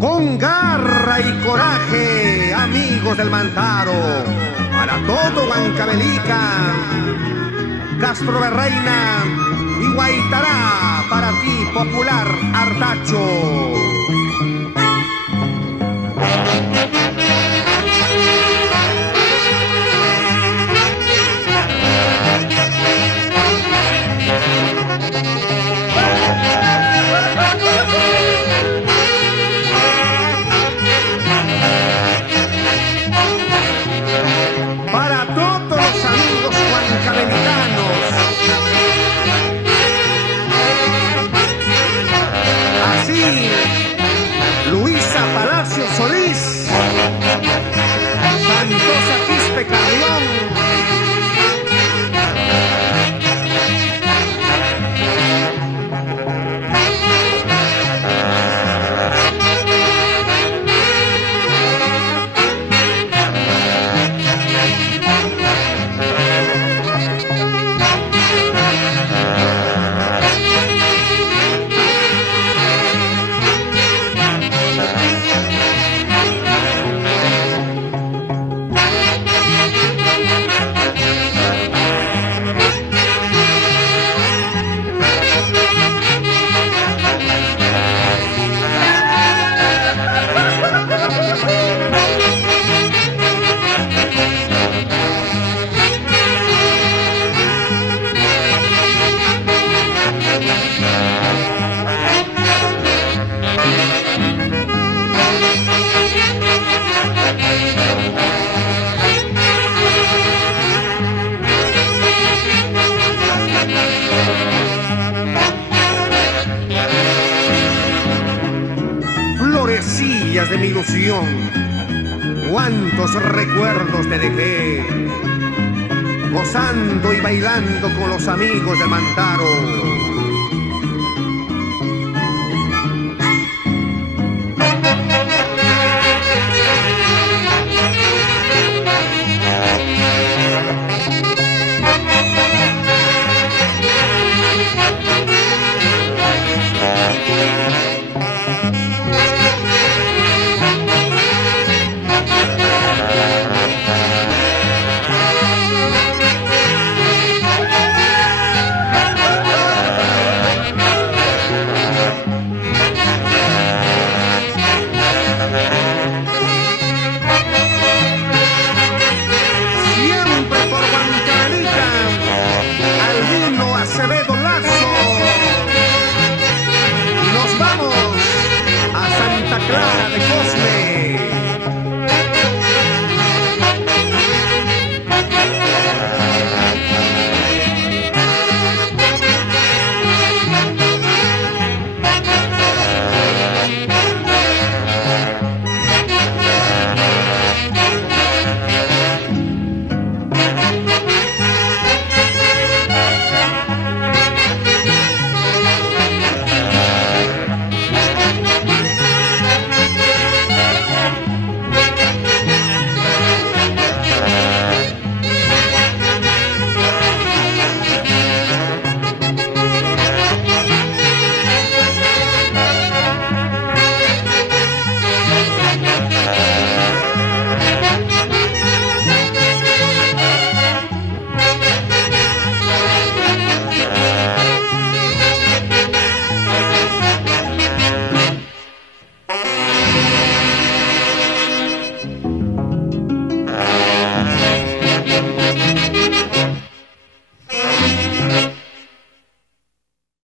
Con garra y coraje, amigos del Mantaro, para todo Huancavelica, Castro de Reina y Guaitará, para ti, popular Artacho. Para todos los amigos huancavelicanos, así Luisa Palacio Solís, Santosa Quispe Carrión, florecillas de mi ilusión, cuántos recuerdos te dejé, gozando y bailando con los amigos de Mantaro.